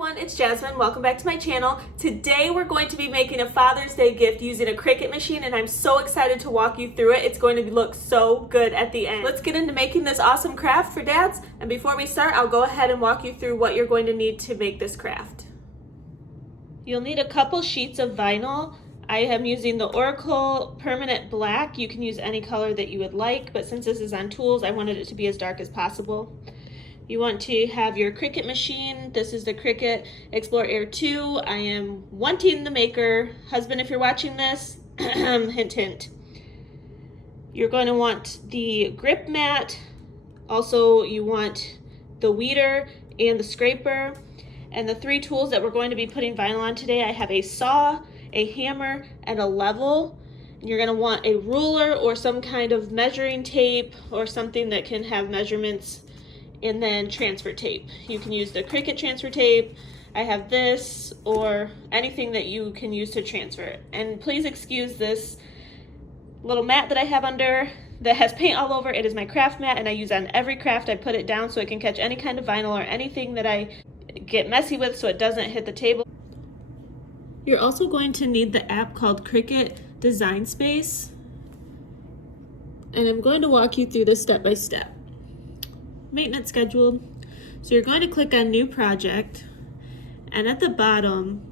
everyone, it's Jasmine. Welcome back to my channel. Today we're going to be making a Father's Day gift using a Cricut machine, and I'm so excited to walk you through it. It's going to look so good at the end. Let's get into making this awesome craft for dads, and before we start, I'll go ahead and walk you through what you're going to need to make this craft. You'll need a couple sheets of vinyl. I am using the Oracle Permanent Black. You can use any color that you would like, but since this is on tools, I wanted it to be as dark as possible. You want to have your Cricut machine. This is the Cricut Explore Air 2. I am wanting the maker. Husband, if you're watching this, hint, hint. You're going to want the grip mat. Also, you want the weeder and the scraper. And the three tools that we're going to be putting vinyl on today, I have a saw, a hammer, and a level. You're going to want a ruler or some kind of measuring tape or something that can have measurements, and then transfer tape. You can use the Cricut transfer tape. I have this, or anything that you can use to transfer it. And please excuse this little mat that I have under that has paint all over. It is my craft mat, and I use on every craft. I put it down so it can catch any kind of vinyl or anything that I get messy with so it doesn't hit the table. You're also going to need the app called Cricut Design Space, and I'm going to walk you through this step by step. Maintenance schedule. So you're going to click on New Project, and at the bottom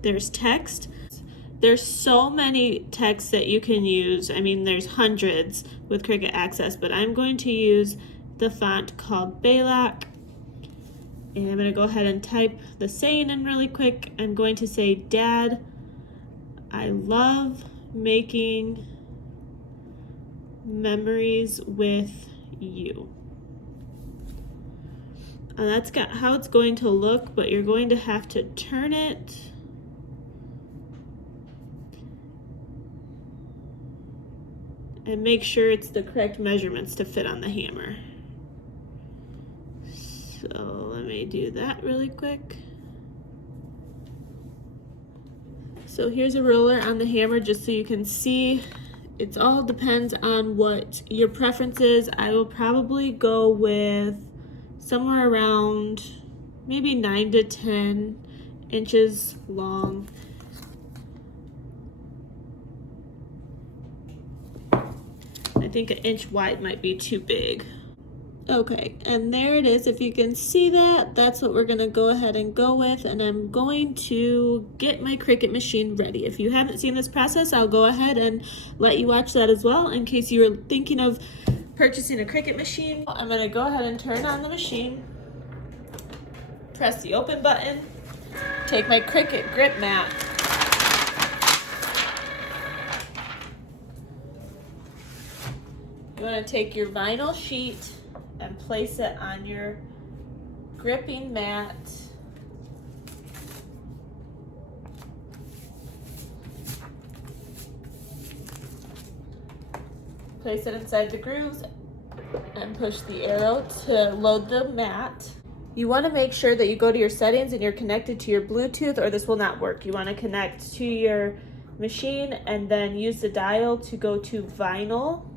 there's text. There's so many texts that you can use. I mean, there's hundreds with Cricut Access, but I'm going to use the font called Baylock, and I'm going to go ahead and type the saying in really quick. I'm going to say, Dad, I love making memories with you. And that's how it's going to look, but you're going to have to turn it and make sure it's the correct measurements to fit on the hammer. So let me do that really quick. So here's a ruler on the hammer just so you can see. It all depends on what your preference is. I will probably go with somewhere around maybe 9 to 10 inches long. I think an inch wide might be too big. Okay, and there it is. If you can see that, that's what we're gonna go ahead and go with, and I'm going to get my Cricut machine ready. If you haven't seen this process, I'll go ahead and let you watch that as well in case you're thinking of purchasing a Cricut machine. I'm gonna go ahead and turn on the machine, press the open button, take my Cricut grip mat, you wanna take your vinyl sheet and place it on your gripping mat. Place it inside the grooves and push the arrow to load the mat. You want to make sure that you go to your settings and you're connected to your Bluetooth, or this will not work. You want to connect to your machine and then use the dial to go to vinyl,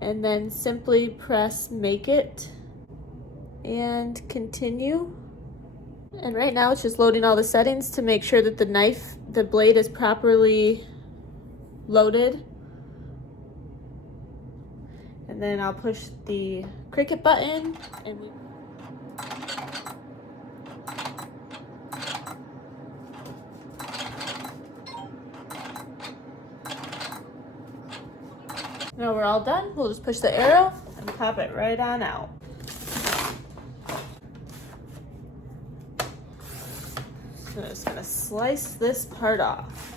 and then simply press make it and continue. And right now it's just loading all the settings to make sure that the blade is properly loaded. And then I'll push the Cricut button and now we're all done. We'll just push the arrow and pop it right on out. So I'm just gonna slice this part off.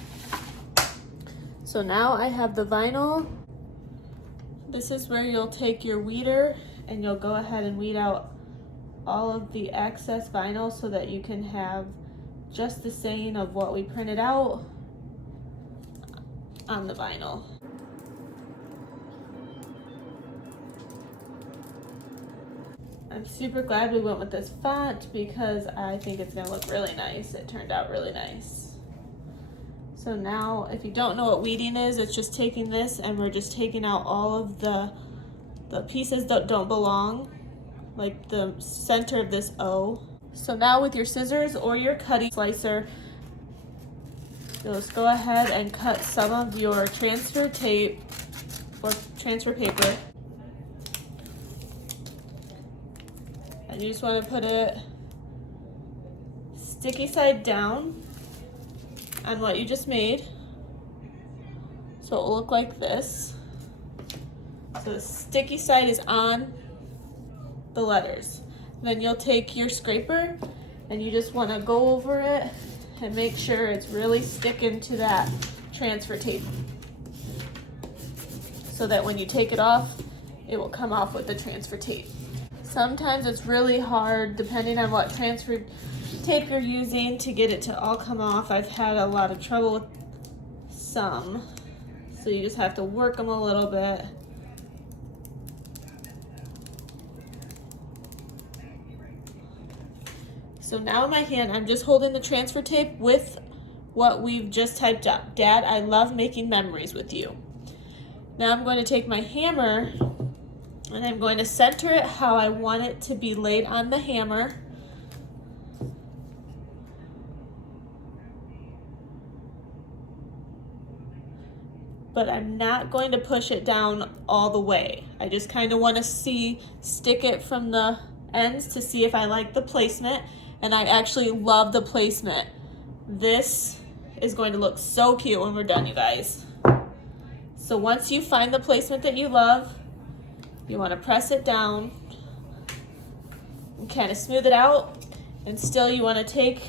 So now I have the vinyl. This is where you'll take your weeder and you'll go ahead and weed out all of the excess vinyl so that you can have just the saying of what we printed out on the vinyl. I'm super glad we went with this font because I think it's gonna look really nice. It turned out really nice. So now, if you don't know what weeding is, it's just taking this and we're just taking out all of the pieces that don't belong. like the center of this O. So now with your scissors or your cutting slicer, just go ahead and cut some of your transfer tape or transfer paper. And you just want to put it sticky side down on what you just made. So it'll look like this. So the sticky side is on the letters. Then you'll take your scraper and you just want to go over it and make sure it's really sticking to that transfer tape, so that when you take it off, it will come off with the transfer tape. Sometimes it's really hard, depending on what transfer tape you're using, to get it to all come off. I've had a lot of trouble with some, so you just have to work them a little bit. So now in my hand, I'm just holding the transfer tape with what we've just typed up. Dad, I love making memories with you. Now I'm going to take my hammer and I'm going to center it how I want it to be laid on the hammer. But I'm not going to push it down all the way. I just kind of want to stick it from the ends to see if I like the placement. And I actually love the placement. This is going to look so cute when we're done, you guys. So once you find the placement that you love, you want to press it down and kind of smooth it out. And still you want to take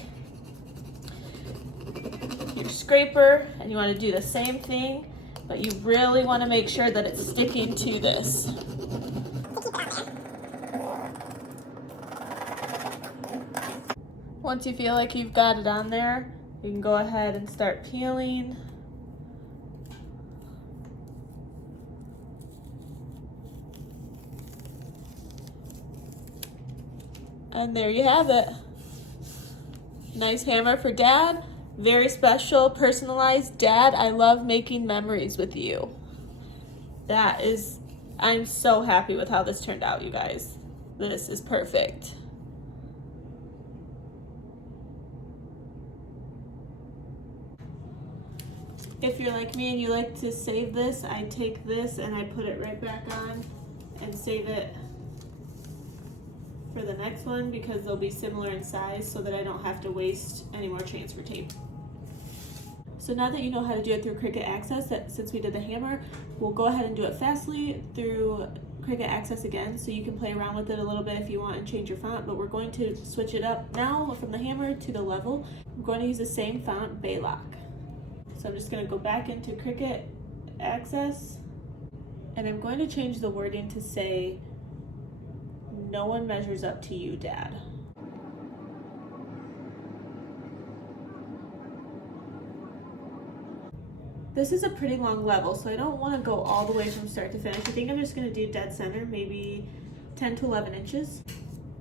your scraper and you want to do the same thing, but you really want to make sure that it's sticking to this. Once you feel like you've got it on there, you can go ahead and start peeling. And there you have it. Nice hammer for Dad. Very special, personalized. Dad, I love making memories with you. I'm so happy with how this turned out, you guys. This is perfect. If you're like me and you like to save this, I take this and I put it right back on and save it for the next one, because they'll be similar in size, so that I don't have to waste any more transfer tape. So now that you know how to do it through Cricut Access, since we did the hammer, we'll go ahead and do it fastly through Cricut Access again, so you can play around with it a little bit if you want and change your font. But we're going to switch it up now from the hammer to the level. I'm going to use the same font, Baylock. So I'm just going to go back into Cricut Access, and I'm going to change the wording to say, no one measures up to you, Dad. This is a pretty long level, so I don't want to go all the way from start to finish. I think I'm just going to do dead center, maybe 10 to 11 inches.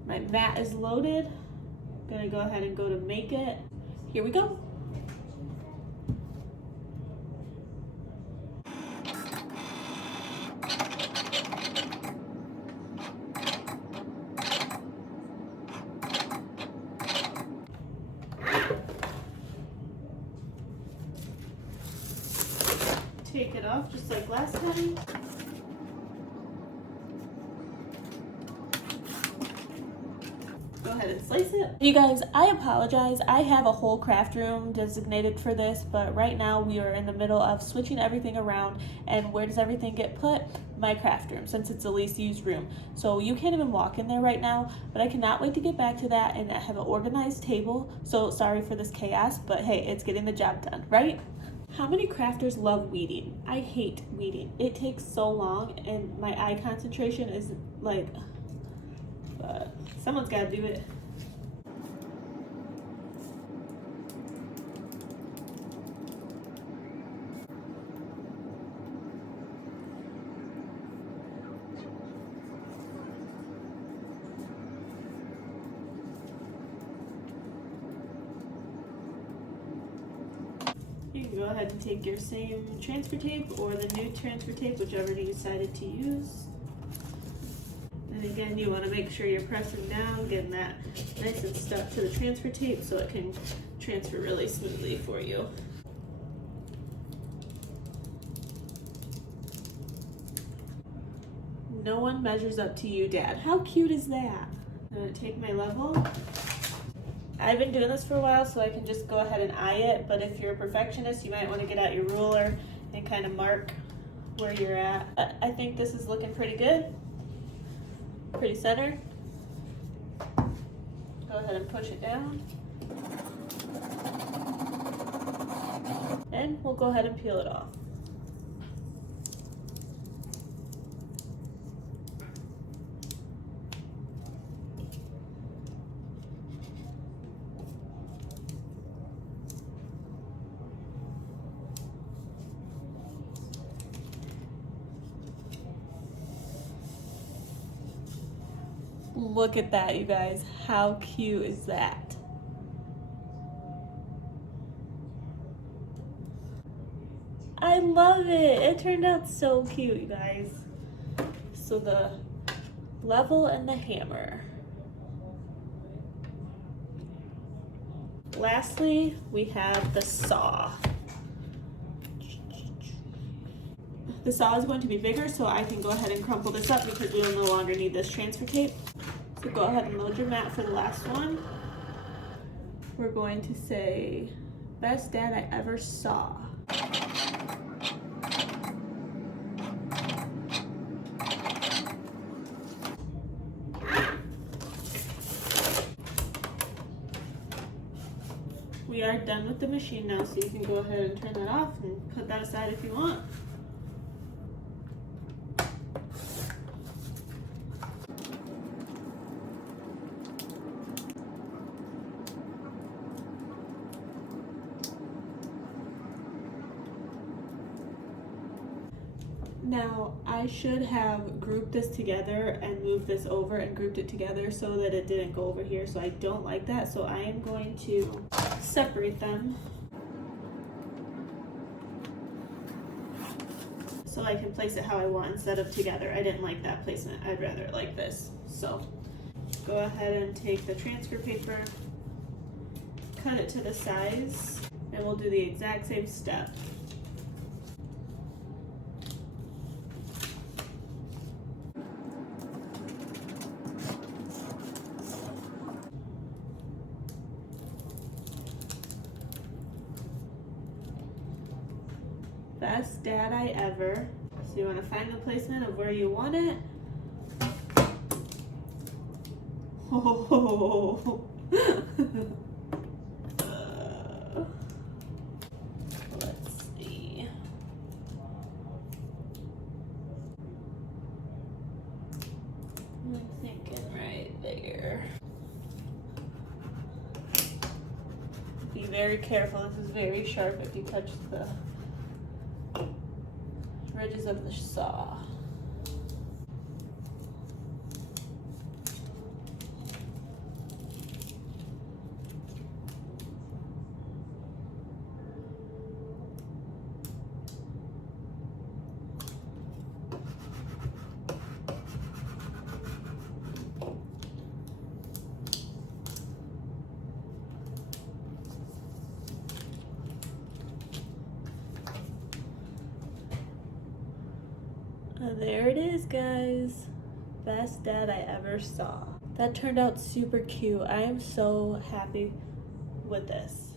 My mat is loaded. I'm going to go ahead and go to make it. Here we go. Take it off just like last time. Go ahead and slice it. You guys, I apologize. I have a whole craft room designated for this, but right now we are in the middle of switching everything around. And where does everything get put? My craft room, since it's the least used room. So you can't even walk in there right now, but I cannot wait to get back to that and have an organized table. So sorry for this chaos, but hey, it's getting the job done, right? How many crafters love weeding? I hate weeding. It takes so long and my eye concentration is like, but someone's got to do it. You can go ahead and take your same transfer tape or the new transfer tape, whichever you decided to use. And And again, you want to make sure you're pressing down, getting that nice and stuck to the transfer tape so it can transfer really smoothly for you. No one measures up to you, Dad. How cute is that? I'm gonna take my level. I've been doing this for a while, so I can just go ahead and eye it, but if you're a perfectionist, you might want to get out your ruler and kind of mark where you're at. I think this is looking pretty good. Pretty centered. Go ahead and push it down. And we'll go ahead and peel it off. Look at that, you guys. How cute is that? I love it. It turned out so cute, you guys. So the level and the hammer. Lastly, we have the saw. The saw is going to be bigger, so I can go ahead and crumple this up because we will no longer need this transfer tape. So go ahead and load your mat for the last one. We're going to say, best dad I ever saw. We are done with the machine now, so you can go ahead and turn that off and put that aside if you want. Now, I should have grouped this together and moved this over and grouped it together so that it didn't go over here, so I don't like that. So I am going to separate them so I can place it how I want instead of together. I didn't like that placement. I'd rather it like this. So go ahead and take the transfer paper, cut it to the size, and we'll do the exact same step. Best dad I ever. So you want to find the placement of where you want it. Oh. Let's see. I'm thinking right there. Be very careful. This is very sharp if you touch the edges of the saw. There it is, guys. Best dad I ever saw. That turned out super cute. I am so happy with this.